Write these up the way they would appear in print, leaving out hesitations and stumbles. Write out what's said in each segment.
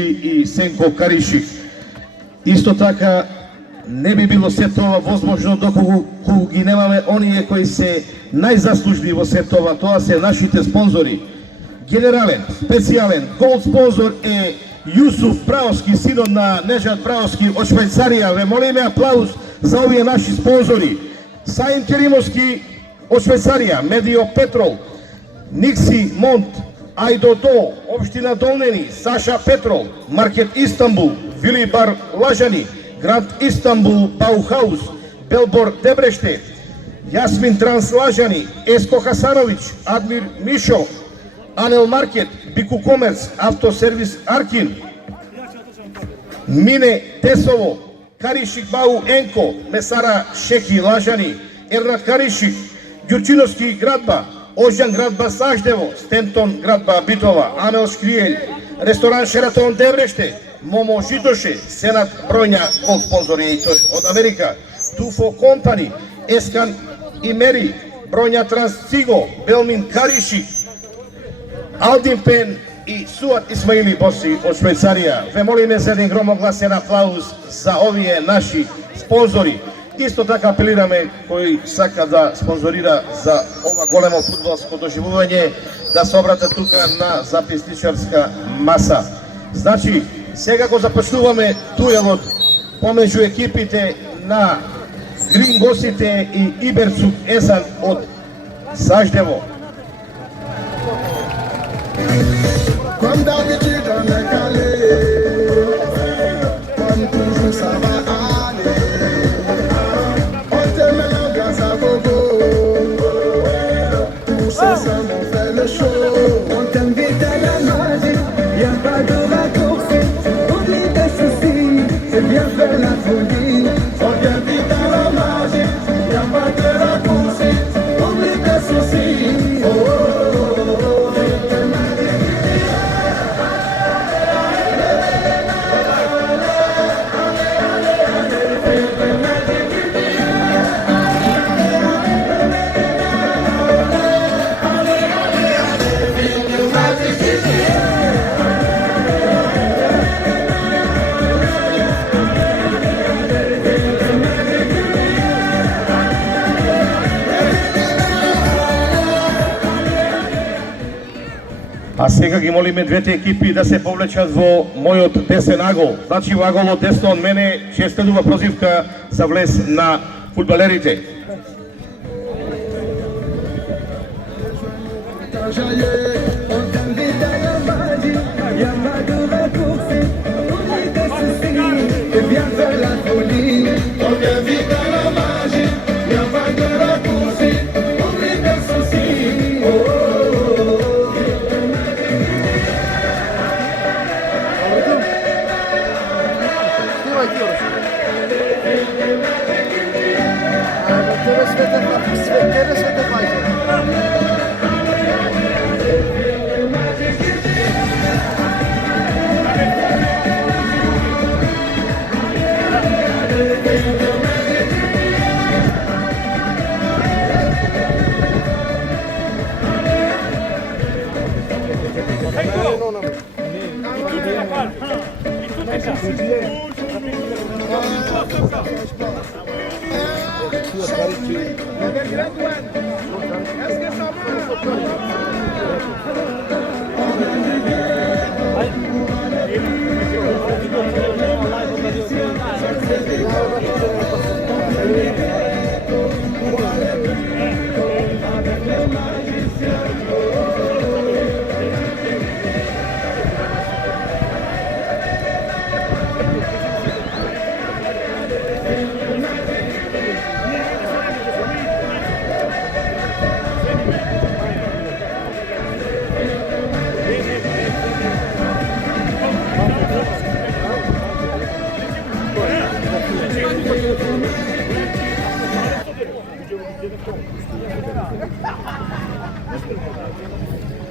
и Сенко Каришик. Исто така не би било се тоа возможно доколку ги немаме оние кои се најзаслужни во се тоа. Тоа се нашите спонзори. Генерален, специјален голд спонзор е Јусуф Праоски, синот на Нежат Праоски од Швајцарија. Ве молиме аплауз за овие наши спонзори. Саим Керимовски од Швајцарија, Медио Петрол, Никси Монт, Ајдото, Општина Долнени, Саша Петрол, Маркет Истанбул, Вилибар Лажани, Гранд Истанбул, Баухаус, Белбор Дебреште, Јасмин Транс Лажани, Еско Хасановиќ, Адмир Мишо, Анел Маркет, Бику Комерц, Автосервис Аркин, Мине Тесово, Каришик Бау Енко, Месара Шеки Лажани, Ернат Каришик, Ѓурчиновски Градба, Ожјан Градба Саждево, Стентон Градба Битова, Амел Шкријел, Ресторан Шератон Дебреште, Момо Житоше, Сенат бројна од спонзори и тој од Америка, Туфо Компани, Ескан и Мери, бројна Трансциго, Белмин Каришик, Алдин Пен и Суат Исмаили Боси од Швајцарија. Ве молиме за еден громогласен аплауз за овие наши спонзори. Исто така апелираме кој сака да спонзорира за ова големо фудбалско доживување да се обрате тука на записничарска маса. Значи, сега го започнуваме дуелот помеѓу екипите на Грингосите и Иберцук Езан од Саждево. А сега ги молиме двете екипи да се повлечат во мојот десен агол. Значи во аголот десно од мене честитува прозивка за влез на фудбалерите.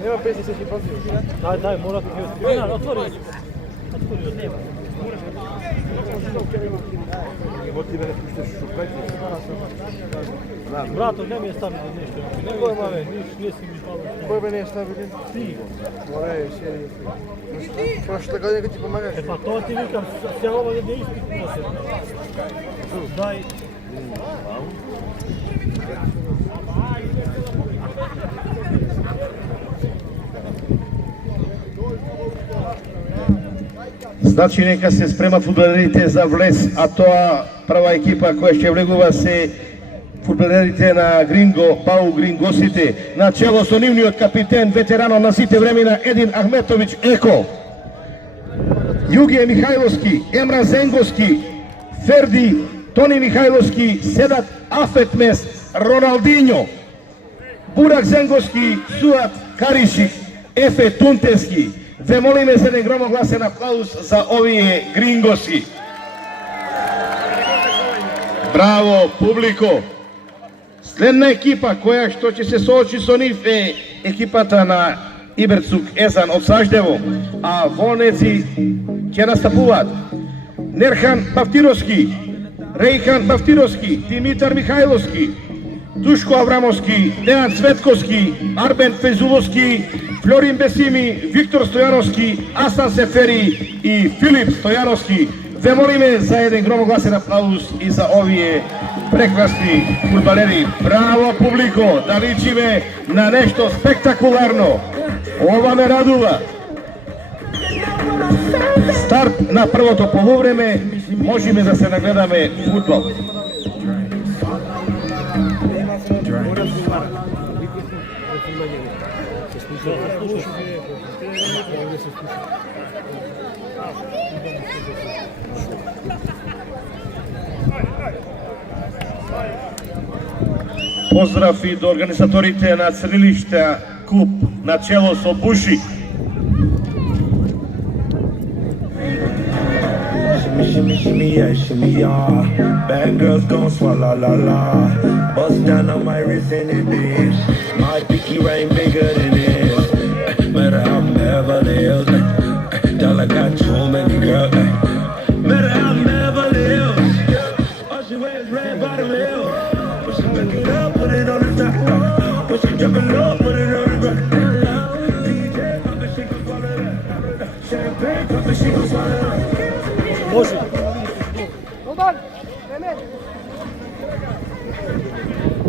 Nema 5-10 pazio. Daj, mora ti otvori. Otvori, nema. Брато, не ми е ставили нешто. Не го имаме, не си ми пало. Кој бе не ставили? Ти. Море, сериозно. Прошла година ти помагаш? Па тоа ти викам, се ова да испит носе. Дај. Значи нека се спрема фудбалерите за влез, а тоа прва екипа која ќе влегува се фудбалерите на Гринго, Пау Грингосите, на чело со нивниот капитен, ветеранот на сите времена Един Ахметович Еко. Југије Михајловски, Емра Зенгоски, Ферди, Тони Михајловски, Седат Афетмес, Роналдиньо, Бурак Зенгоски, Суат Каришик, Ефе Тунтески. Ве молиме за еден громогласен аплауз за овие грингоси. Браво, публико! Следна екипа која што ќе се соочи со нив е екипата на Иберцук Езан од Саждево, а волници ќе настапуваат Нерхан Бафтировски, Рејхан Бафтировски, Димитар Михајловски, Душко Аврамовски, Дејан Цветковски, Арбен Фезуловски, Флорин Бесими, Виктор Стојановски, Асан Сефери и Филип Стојановски. Ве молиме за еден громогласен аплауз и за овие прекрасни фудбалери. Браво, публико, да личиме на нешто спектакуларно. Ова ме радува. Старт на првото полувреме, можеме да се нагледаме фудбал. Поздрав и до организаторите на Црнилиште клуб на чело со Буши. Shimmy, shimmy, yeah, shimmy, yeah. Bad girls gon' swallow, la, la. Bust down on my wrist and it is. My pinky ring bigger than this. Matter how I'm Beverly Hills. Dollar got too many girls. Matter how I'm Beverly Hills. All she wears red bottom heel. When she back it up, put it on the top. When she drop it low, put it on the ground. DJ pop it, she gon' swallow that. Champagne pop it, she gon' swallow that. Može.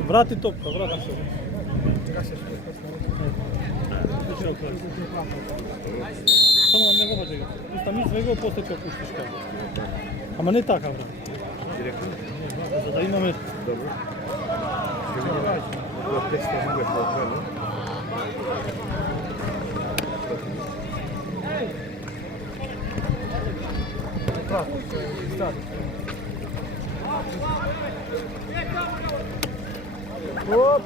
Vrati topka, vrati se. Само не го баџега. Стани свего после ќе пуштиш како. Ама не така, брат. Директно. За да имаме добро. Start. Оп.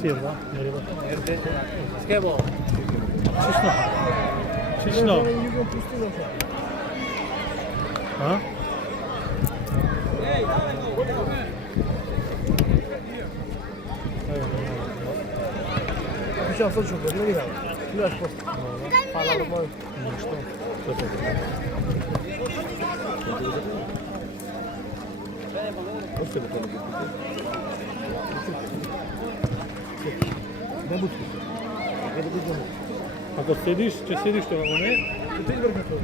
Сирва, мереба. Скебо. Чишно. А? Сейчас слышу, не видно. Фляж просто. Ну что? Что это? Ако седиш, ќе седиш тоа во не, ти врхна тоа.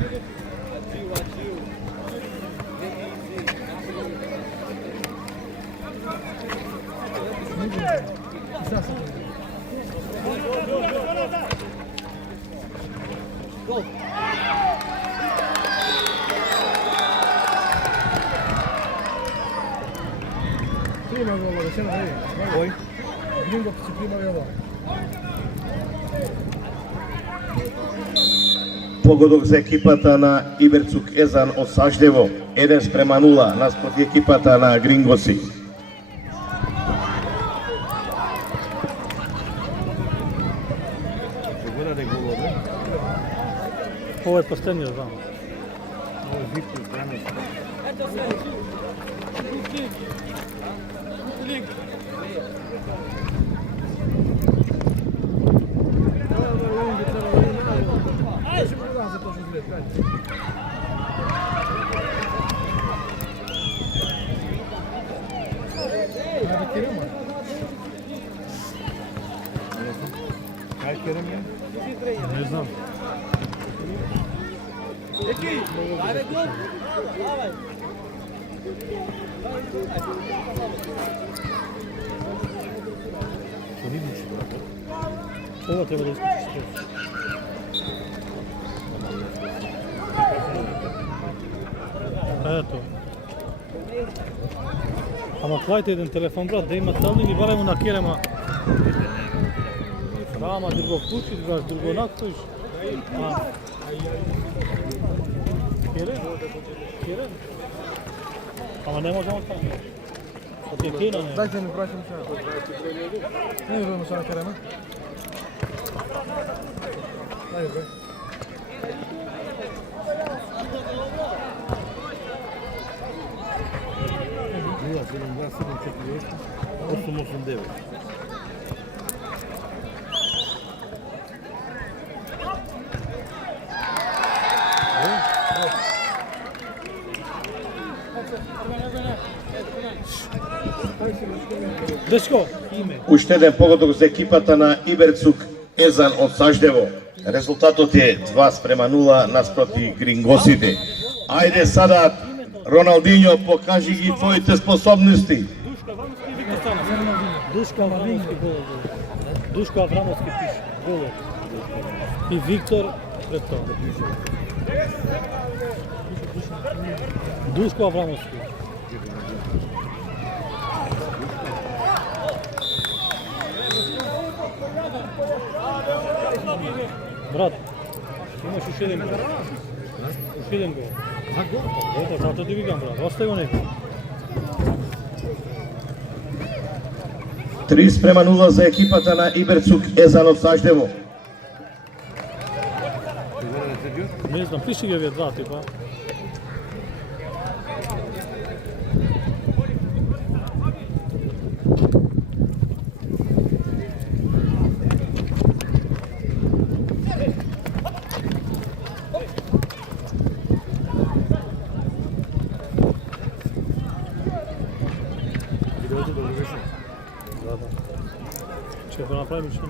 Гол. Прима гола, да се направи. Ој. Гринго се прима гола. Погодок за екипата на Иберцук Езан од Саждево, 1:0 наспроти екипата на Грингоси. краде голове. Ова е последниот, знам. Ovo je Viktor Branos. Kaj Kerem je? Не знам. Ова треба да искачиш пред. Ето. Ама клајте еден телефон, брат, да има тални и баремо на керема. Ама друго вклучиш, брат, друго настоиш. Керем? Керем? Ама не можемо така. Со те кена не. Dajte mi vraćam se. Ne idemo sa Kerema. Daj bre. Дечко, име. Уште еден погодок за екипата на Иберцук Езан од Саждево. Резултатот е 2:0 наспроти грингосите. Ајде сада, Роналдиньо, покажи ги твоите способности. Душко Аврамовски гол. Душко Аврамовски пише гол. И Виктор пред тоа. Душко Аврамовски. Брат, имаш уште еден гол. Уште еден гол. Ето, зато ти викам, брат. Остави го некој. 3:0 за екипата на Иберцук Езан од Саждево. Не знам, пиши ги овие два типа. Ще го направим што?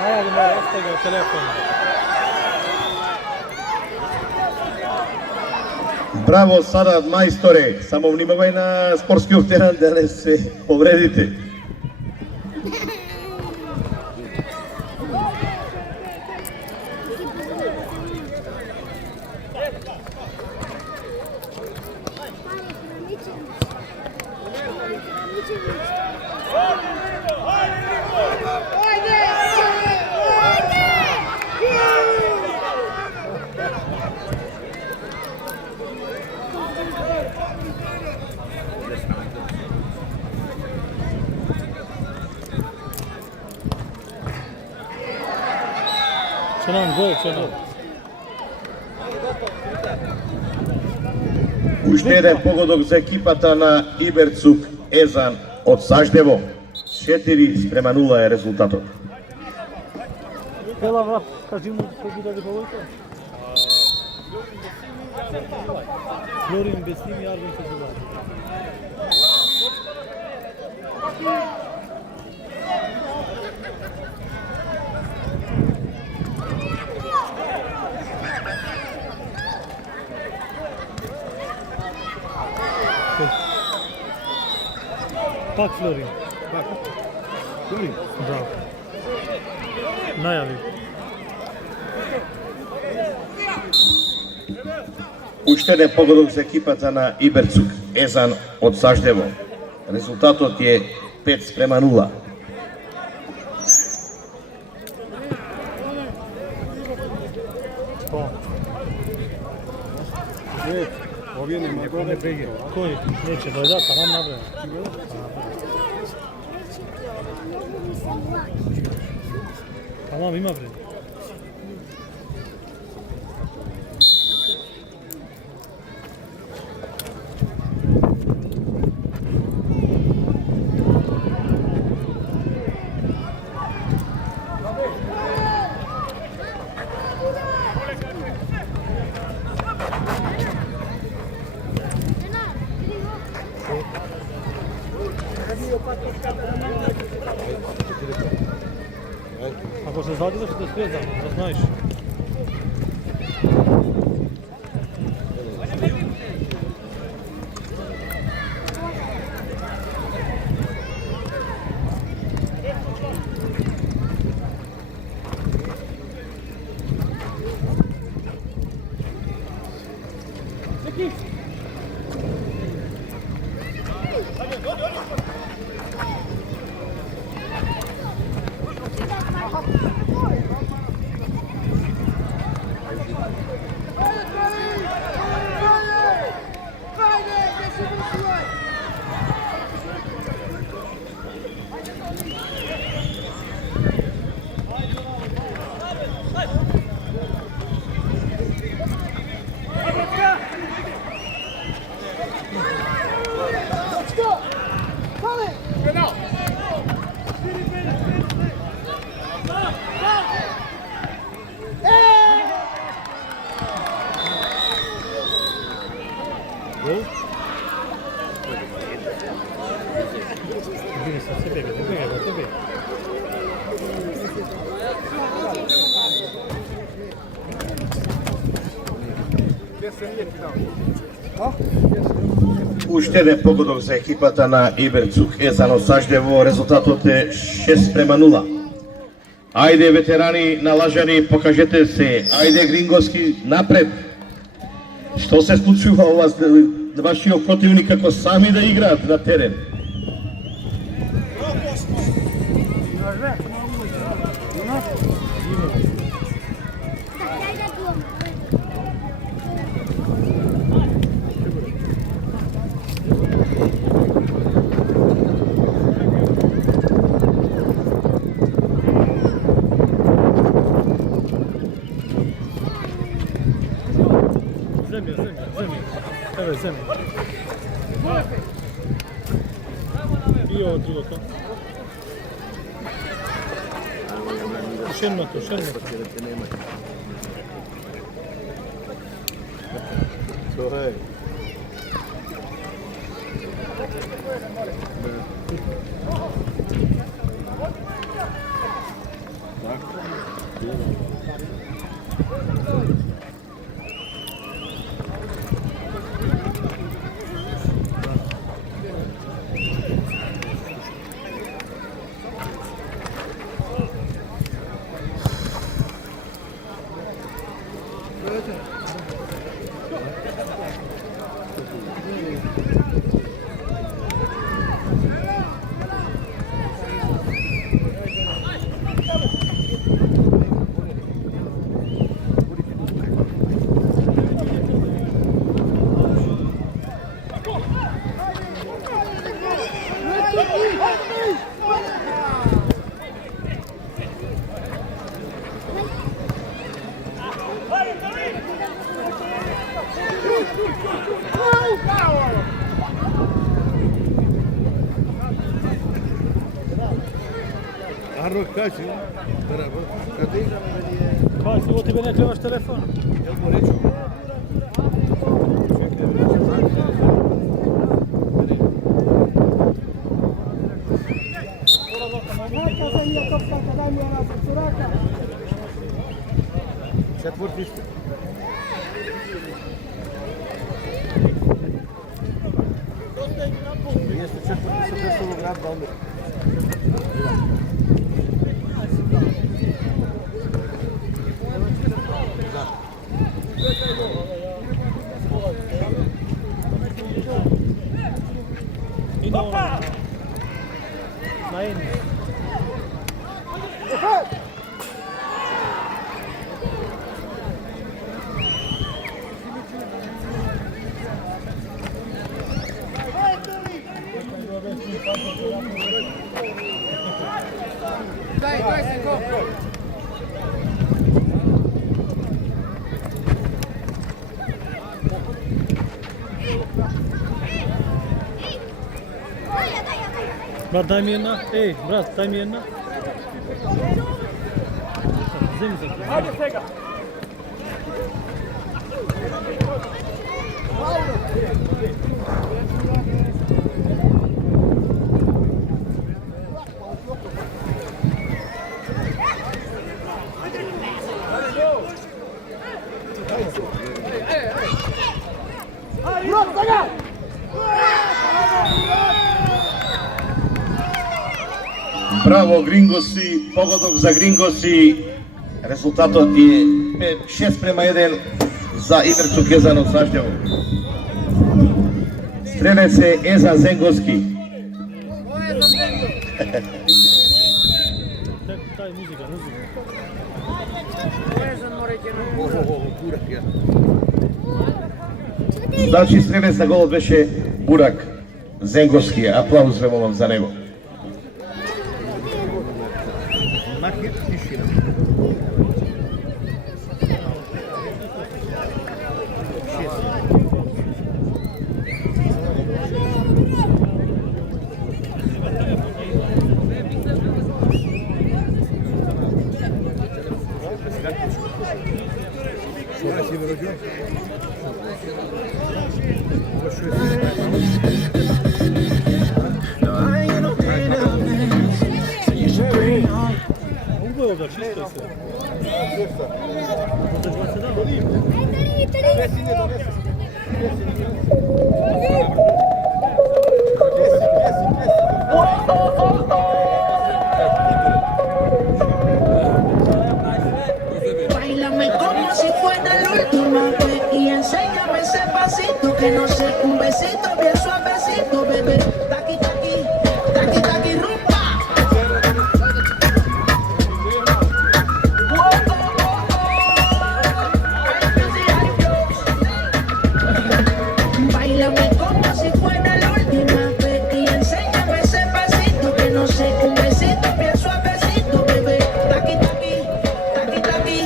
Најади ме остави телефон. Браво, Садат, мајсторе. Само внимавај на спортскиот терен да не се повредите. Ченан гол, Ченан. Уште еден погодок за екипата на Иберцук Езан од Саждево. 4:0 е резултатот. Пела врат, кажи му кој даде повеќе. Флорин Бесим и Арвин Фезулар. Пак Флорин. Флорин? Да. Најави. Уште еден погодок за екипата на Иберцук Езан од Саждево. Резултатот е 5:0. Овие не могат да беге. Кој? Нече дојдат, тамам набре. Tamam ima bre. Ako se zadržaš da svezam, da znaš. Уште еден погодок за екипата на Иберцук Езано Саждево, резултатот е 6:0. Ајде ветерани на Лажани, покажете се, ајде грингоски напред. Што се случува ова вашиот противник како сами да играат на терен? Земја. И од другото. Шенното. Тоа е. Arro kaçı? Beraber. Kadın. Kaj si, ovo ti ne klevaš telefon? Jel mu reću? Četvrti ste. Jeste četvrti se desilo grad Balmer. Opa! Na N. Брат, дай ми една. Ей, брат, дай ми една. Вземи се. Ајде сега. Браво, Грингоси, погодок за Грингоси. Резултатот е 6:1 за Иберцу Кезан од Саштево. Стрелец е Еза Зенговски. Тај музика. Значи стрелец на голот беше Бурак Зенговски. Аплауз ве молам за него. Убаво да чисто се. Báilame como si fuera la última vez y enséñame ese pasito que no sé, un besito bien suavecito, bebé. Taqui, taqui, taqui, taqui, rumba. Báilame como si fuera la última vez y enséñame ese pasito que no sé, un besito bien suavecito, bebé. Taqui, taqui, taqui, taqui,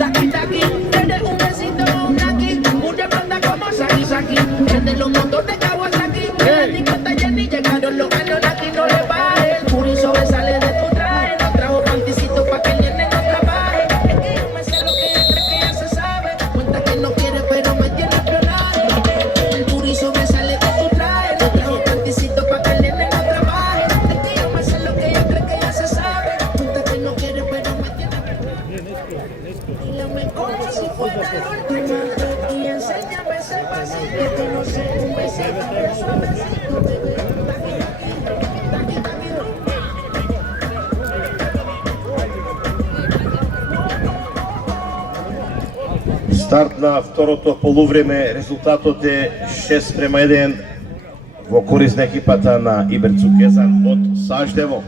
taqui, taqui. Tienes un besito, un aquí, una banda como Saki Saki. Desde los montones de Kawasaki, de la discota Jenny llegaron los años aquí no le baje. El puri sobresale de tu traje, no trajo panticito pa' que el nene no trabaje. Es que yo me sé lo que ella cree que ya se sabe. Cuenta que no quiere pero me tiene espionaje. El puri sobresale de tu traje, no trajo panticito pa' que el nene no trabaje. Es que yo me sé lo que ella cree que ya se sabe. Cuenta que no quiere pero me tiene Báilame como si fuera la última vez y enséñame ese pasito que no sé, un besito bien suavecito, bebé. Taqui, taqui, taqui, taqui, rumba. Старт на второто полувреме, резултатот е 6:1 во корист на екипата на Иберцу Кезан од Саштево.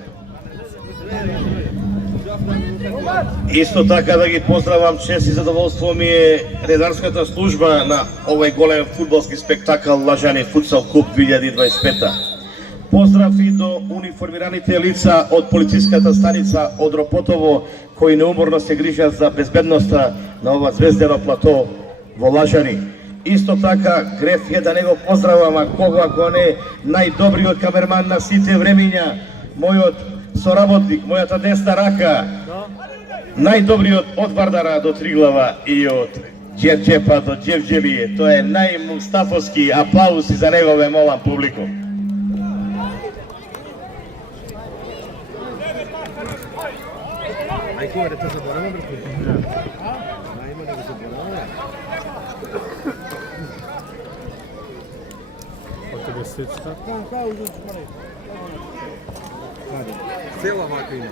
Исто така да ги поздравам, чест и задоволство ми е редарската служба на овој голем фудбалски спектакл Лажани Футсал Куп 2025. Поздрав и до униформираните лица од полициската станица од Ропотово, кои неуморно се грижат за безбедноста на ова звездено плато во Лажани. Исто така, греф е да не го поздравам, а кога ако не најдобриот камерман на сите времиња, мојот соработник, мојата десна рака, најдобриот од Вардара до Триглава и од Џевџепа до Џевџелие. Тоа е најмустафовски аплауз и за него ве молам публико. Цела вака има.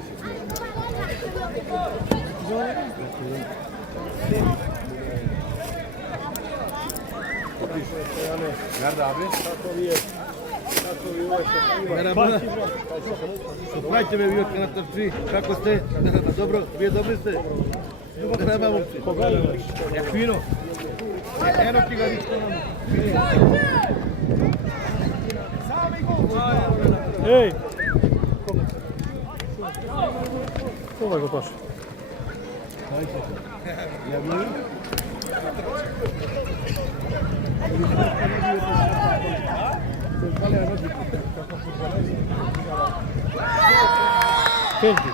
Nerede abi? Merhaba. Słuchajcie, mnie miłego na to drzwi. Kako ste? Dobro, vi dobri ste? Merhaba momci. Jak fino. Eno ti ga Ej! Ова го паша. Ферди.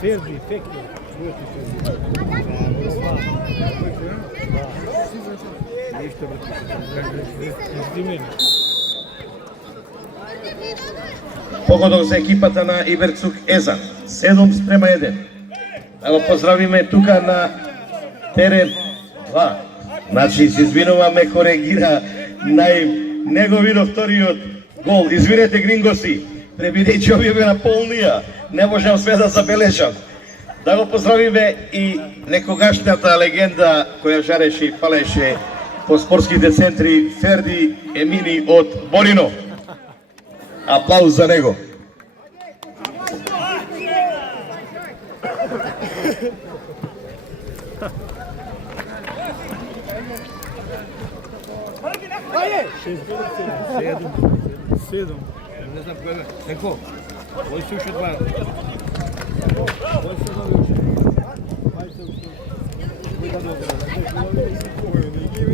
Ферди, фекто. Погодок за екипата на Иверцук Еза. 7-1. Да го поздравиме тука на терен 2. Значи, се извинуваме, коригира него видов вториот гол. Извинете, грингоси, пребидејќи овие беа полнија, не можам све да забележам. Да го поздравиме и некогашната легенда која жареше и палеше по спортските центри Ферди Емини од Борино. Аплауз за него. Седум. Не знам кој е. Сенко. Ој се уште два.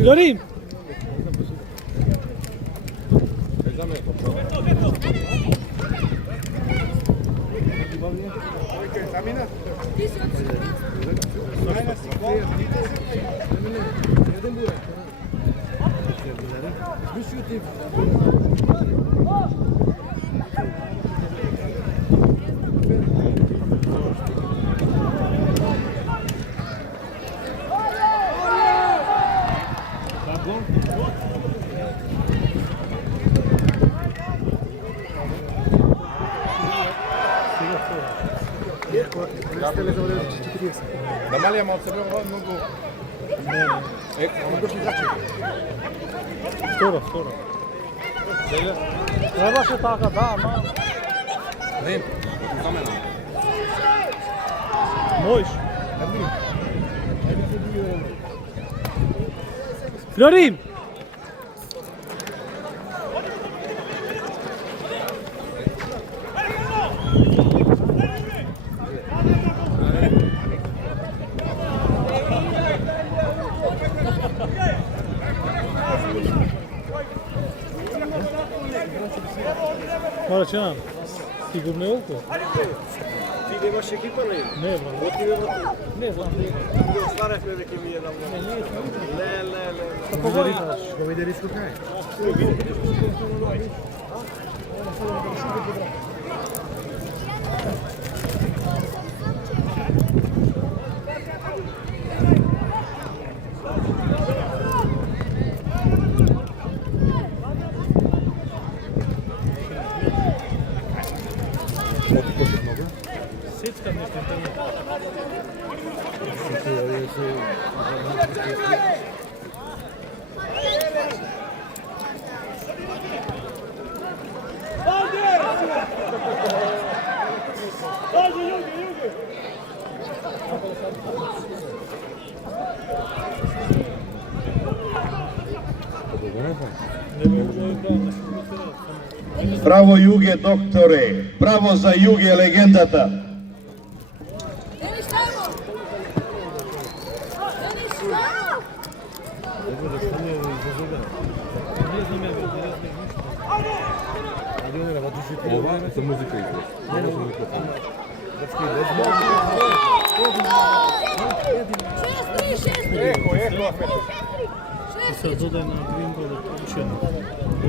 Лорим! Намалија малку се беа многу. Многу играчи. Второ. Требаше така, да, ама... Не, за мене. Можеш. Флорим! Морачан, сигурно е около. Ти немаш екипа ли? Не, бро. Не знам. Го стваревме дека ми е давно. Ле. Го види риско кај? Сецка нешто интернет. Браво Југе, докторе! Браво за Југе, легендата! Ова за музика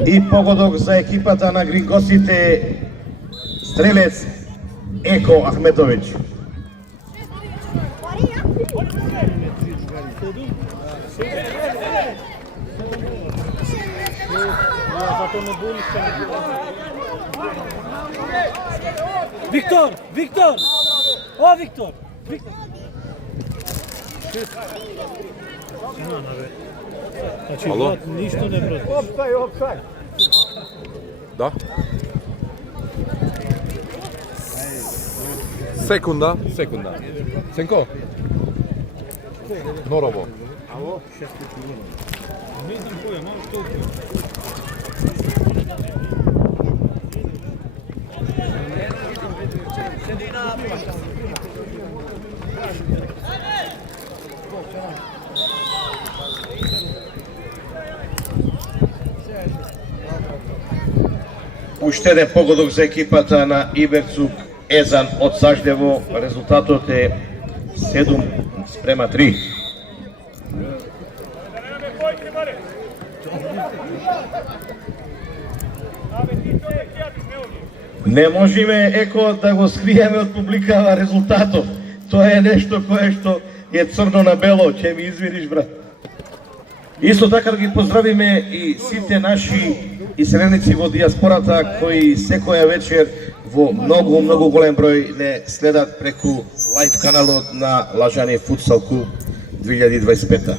И погодок за екипата на грингосите, стрелец Еко Ахметовиќ. Виктор! Виктор! О, Виктор! Виктор! Значи, брат, ништо не брат. Опсај. Да. Секунда. Сенко. Норово. Не знам кој е, малко толку. Уште еден погодок за екипата на Иберцук Езан од Саждево. Резултатот е 7:3. Не можеме еко да го скриеме од публика резултатот. Тоа е нешто кое што е црно на бело, ќе ми извиниш брат. Исто така да ги поздравиме и сите наши иселеници во диаспората кои секоја вечер во многу голем број не следат преку лайв каналот на Лажани Футсал клуб 2025.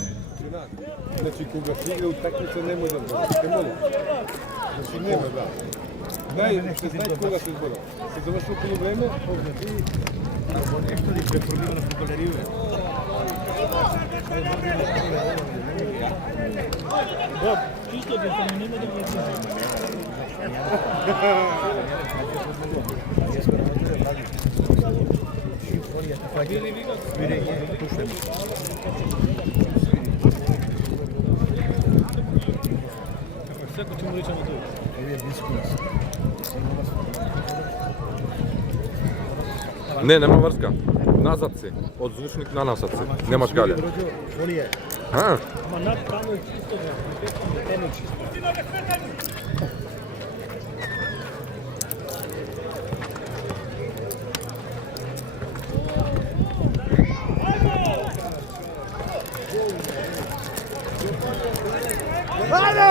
Значи, кога се игра утакмица не може да збора. Те молим. Значи, нема, да. Знај кога се збора. Се завршува полувреме, Нешто ли преформира на футболерију? Да, чисто да се нема да го Секој ќе му речеме тоа. Не, нема врска. Назад си. Од звучник на насад си. Немаш каде. А? Ама над таму е чисто да тема чисто. Да.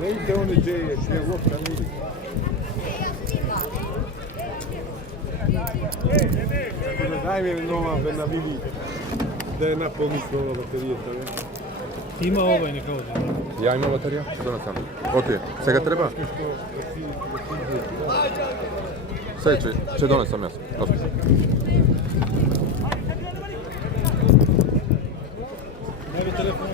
Ne ide oni gdje uopće ne ide. Daj mi nova na vidi da je napolni ova baterija. Има овај нека оди. Ја имам батерија? Што на таму? Океј, сега треба? Сега ќе донесам јас. Океј. Најде телефон.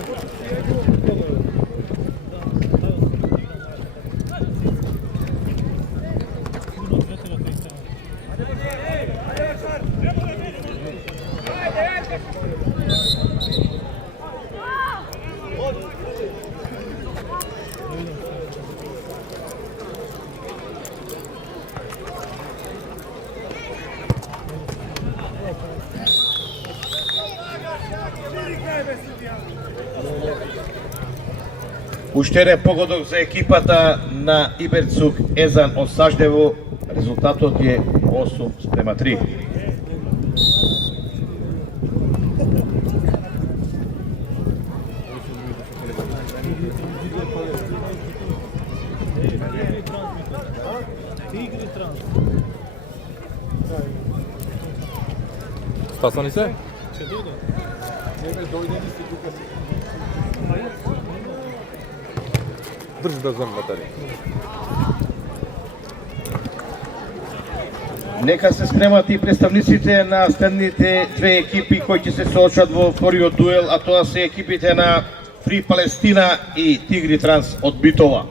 Уште еден погодок за екипата на Иберцук Езан од Саждево. Резултатот е 8:3. Стасани се? Ќе дојде. Држи да земам батерија. Нека се спремат и представниците на следните две екипи кои ќе се соочат во вториот дуел, а тоа се екипите на Фри Палестина и Тигри Транс од Битола.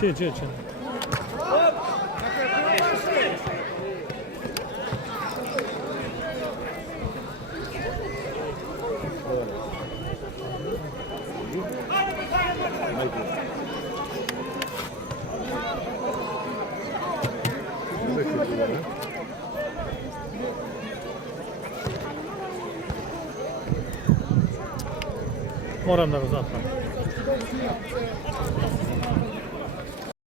Če. Moram da go zapravim.